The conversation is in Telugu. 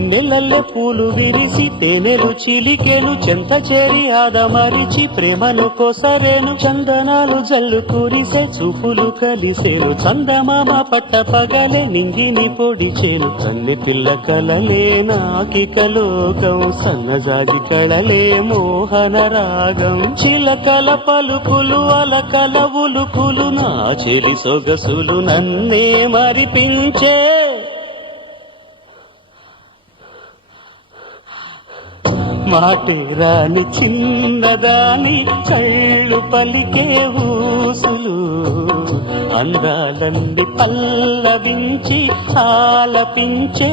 వెన్నెలల్లె పూలు విరిసి తేనెలు చిలికెను చెంత చేరి ఆదమరిచి ప్రేమను కోసరేను చందనాలు జల్లు కురిసే చూపులు కలిసేను చందమామ పట్ట పగలే నింగిని పొడిచేను కన్నె పిల్ల కలలే నాకిక లోకం సన్నజాజి కళలే మోహన రాగం చిలకల పలుకులు అలకల ఉలుకులు నా చెలి సొగసులు నన్నే మరిపించే మాటేరాని చిన్నదాని కళ్ళు పలికే ఊసులు అందాలన్నీ పల్లవించి ఆలపించే